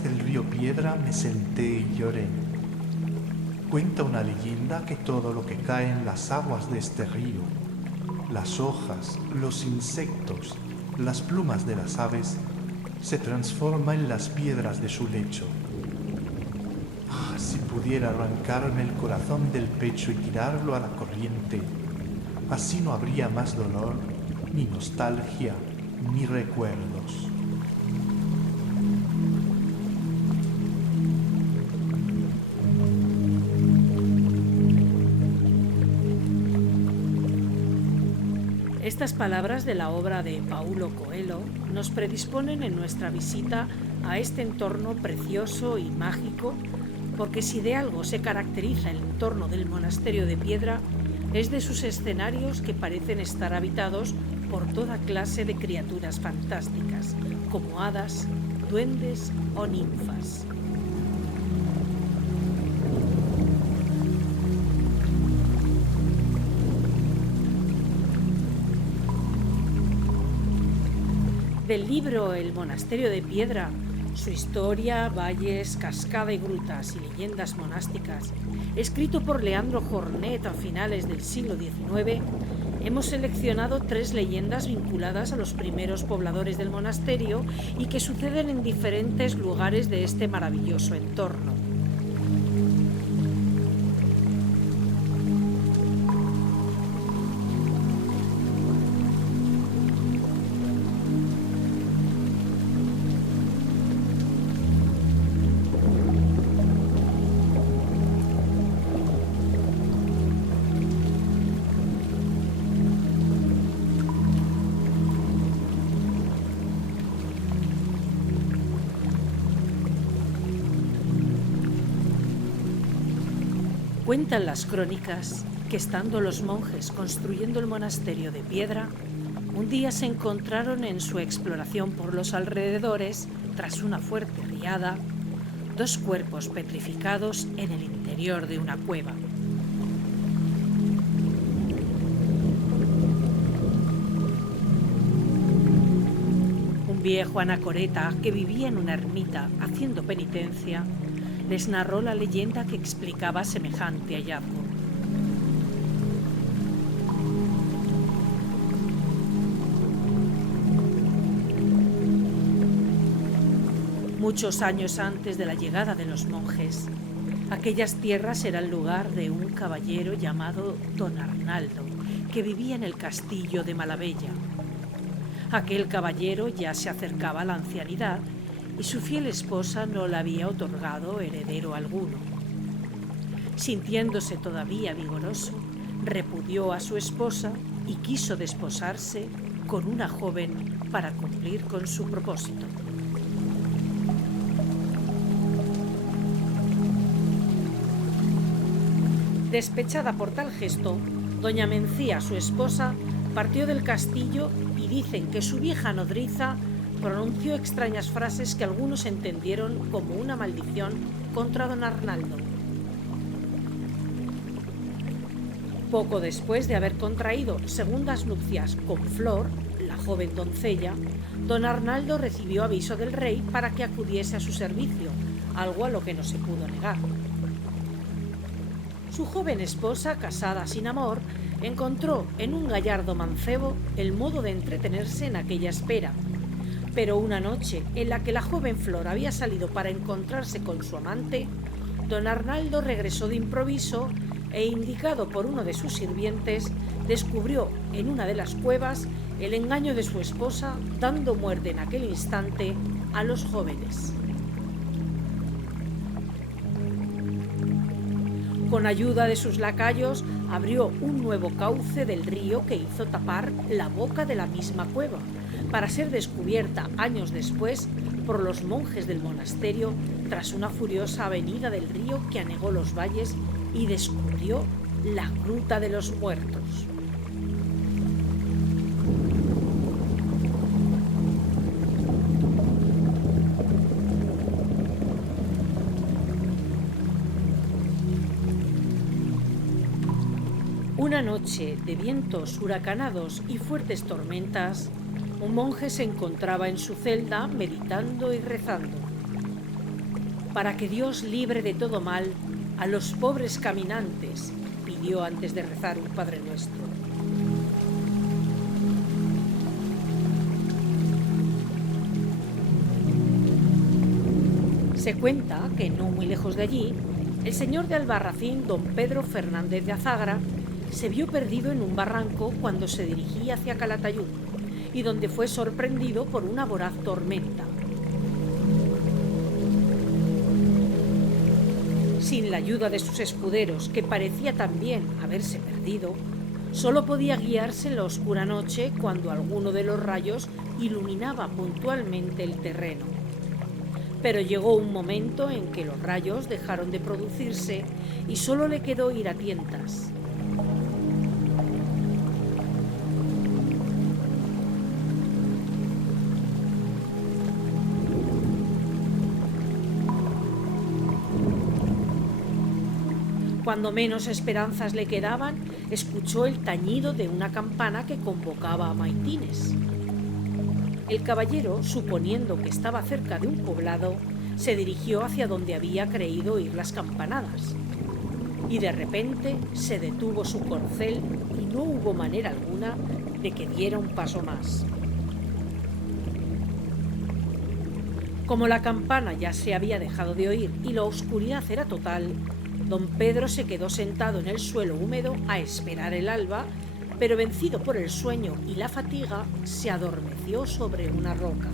orillas del río Piedra me senté y lloré. Cuenta una leyenda que todo lo que cae en las aguas de este río, las hojas, los insectos, las plumas de las aves, se transforma en las piedras de su lecho. Ah, si pudiera arrancarme el corazón del pecho y tirarlo a la corriente, así no habría más dolor, ni nostalgia, ni recuerdos. Estas palabras de la obra de Paulo Coelho nos predisponen en nuestra visita a este entorno precioso y mágico, porque si de algo se caracteriza el entorno del monasterio de Piedra, es de sus escenarios que parecen estar habitados por toda clase de criaturas fantásticas, como hadas, duendes o ninfas. Del libro El monasterio de Piedra, su historia, valles, cascada y grutas y leyendas monásticas, escrito por Leandro Jornet a finales del siglo XIX, hemos seleccionado 3 leyendas vinculadas a los primeros pobladores del monasterio y que suceden en diferentes lugares de este maravilloso entorno. Cuentan las crónicas que estando los monjes construyendo el monasterio de Piedra, un día se encontraron en su exploración por los alrededores, tras una fuerte riada, 2 cuerpos petrificados en el interior de una cueva. Un viejo anacoreta que vivía en una ermita haciendo penitencia les narró la leyenda que explicaba semejante hallazgo. Muchos años antes de la llegada de los monjes, aquellas tierras eran lugar de un caballero llamado Don Arnaldo, que vivía en el castillo de Malabella. Aquel caballero ya se acercaba a la ancianidad y su fiel esposa no le había otorgado heredero alguno. Sintiéndose todavía vigoroso, repudió a su esposa y quiso desposarse con una joven para cumplir con su propósito. Despechada por tal gesto, doña Mencía, su esposa, partió del castillo y dicen que su vieja nodriza pronunció extrañas frases que algunos entendieron como una maldición contra don Arnaldo. Poco después de haber contraído segundas nupcias con Flor, la joven doncella, don Arnaldo recibió aviso del rey para que acudiese a su servicio, algo a lo que no se pudo negar. Su joven esposa, casada sin amor, encontró en un gallardo mancebo el modo de entretenerse en aquella espera. Pero una noche en la que la joven Flor había salido para encontrarse con su amante, don Arnaldo regresó de improviso e, indicado por uno de sus sirvientes, descubrió en una de las cuevas el engaño de su esposa, dando muerte en aquel instante a los jóvenes. Con ayuda de sus lacayos, abrió un nuevo cauce del río que hizo tapar la boca de la misma cueva, para ser descubierta años después por los monjes del monasterio tras una furiosa avenida del río que anegó los valles y descubrió la Gruta de los Muertos. Una noche de vientos huracanados y fuertes tormentas, un monje se encontraba en su celda meditando y rezando. para que Dios libre de todo mal a los pobres caminantes, pidió antes de rezar un Padre Nuestro. Se cuenta que no muy lejos de allí, el señor de Albarracín, don Pedro Fernández de Azagra, se vio perdido en un barranco cuando se dirigía hacia Calatayud, y donde fue sorprendido por una voraz tormenta. Sin la ayuda de sus escuderos, que parecía también haberse perdido, solo podía guiarse en la oscura noche cuando alguno de los rayos iluminaba puntualmente el terreno. Pero llegó un momento en que los rayos dejaron de producirse y solo le quedó ir a tientas. Cuando menos esperanzas le quedaban, escuchó el tañido de una campana que convocaba a maitines. El caballero, suponiendo que estaba cerca de un poblado, se dirigió hacia donde había creído oír las campanadas. Y de repente se detuvo su corcel y no hubo manera alguna de que diera un paso más. Como la campana ya se había dejado de oír y la oscuridad era total, don Pedro se quedó sentado en el suelo húmedo a esperar el alba, pero vencido por el sueño y la fatiga, se adormeció sobre una roca.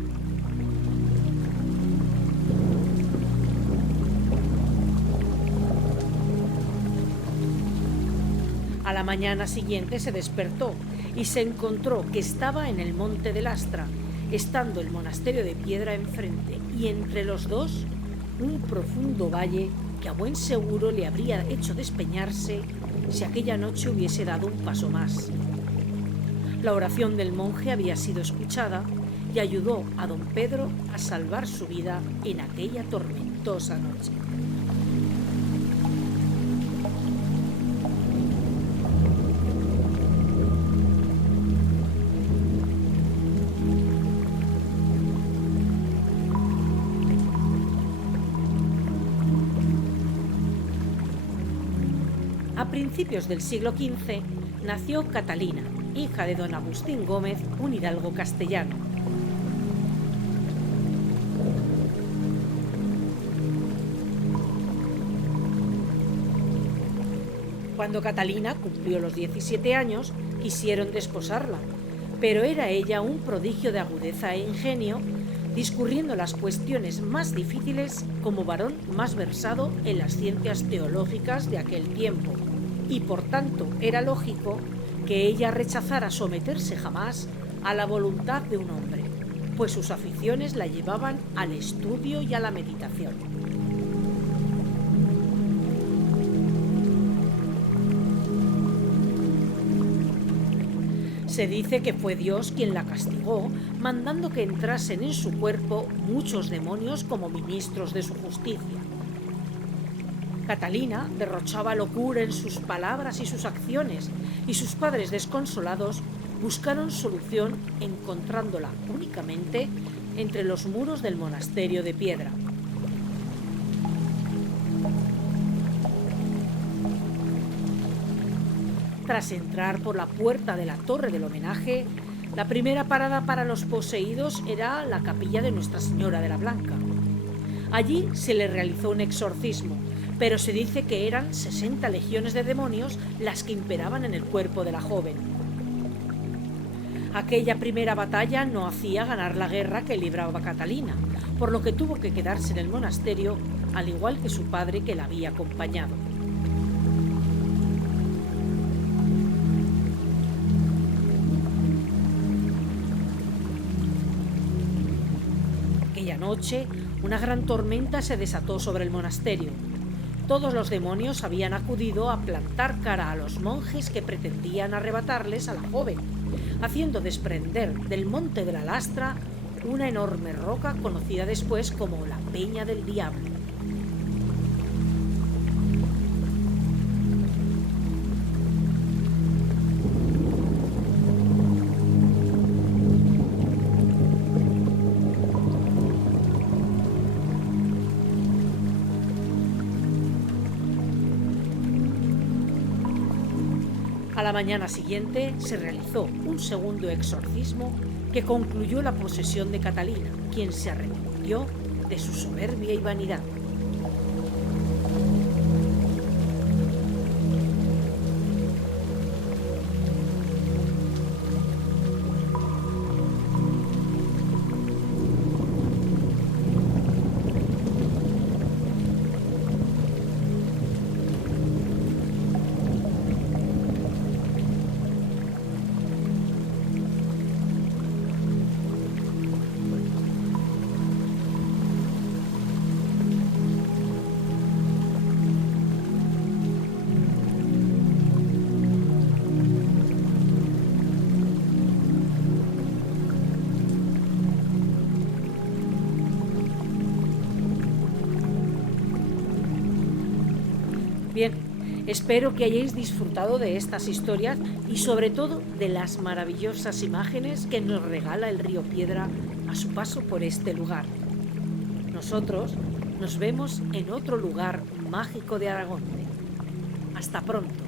A la mañana siguiente se despertó y se encontró que estaba en el monte de Lastra, estando el monasterio de Piedra enfrente, y entre los dos un profundo valle que a buen seguro le habría hecho despeñarse si aquella noche hubiese dado un paso más. La oración del monje había sido escuchada y ayudó a don Pedro a salvar su vida en aquella tormentosa noche. A principios del siglo XV nació Catalina, hija de don Agustín Gómez, un hidalgo castellano. Cuando Catalina cumplió los 17 años, quisieron desposarla, pero era ella un prodigio de agudeza e ingenio, discurriendo las cuestiones más difíciles como varón más versado en las ciencias teológicas de aquel tiempo, y por tanto era lógico que ella rechazara someterse jamás a la voluntad de un hombre, pues sus aficiones la llevaban al estudio y a la meditación. Se dice que fue Dios quien la castigó, mandando que entrasen en su cuerpo muchos demonios como ministros de su justicia. Catalina derrochaba locura en sus palabras y sus acciones, y sus padres desconsolados buscaron solución encontrándola únicamente entre los muros del monasterio de Piedra. Tras entrar por la puerta de la torre del homenaje, la primera parada para los poseídos era la capilla de Nuestra Señora de la Blanca. Allí se le realizó un exorcismo, pero se dice que eran 60 legiones de demonios las que imperaban en el cuerpo de la joven. Aquella primera batalla no hacía ganar la guerra que libraba Catalina, por lo que tuvo que quedarse en el monasterio, al igual que su padre que la había acompañado. Aquella noche, una gran tormenta se desató sobre el monasterio. Todos los demonios habían acudido a plantar cara a los monjes que pretendían arrebatarles a la joven, haciendo desprender del monte de la Lastra una enorme roca conocida después como la Peña del Diablo. la mañana siguiente se realizó un segundo exorcismo que concluyó la posesión de Catalina, quien se arrepintió de su soberbia y vanidad. Bien, espero que hayáis disfrutado de estas historias y sobre todo de las maravillosas imágenes que nos regala el río Piedra a su paso por este lugar. Nosotros nos vemos en otro lugar mágico de Aragón. Hasta pronto.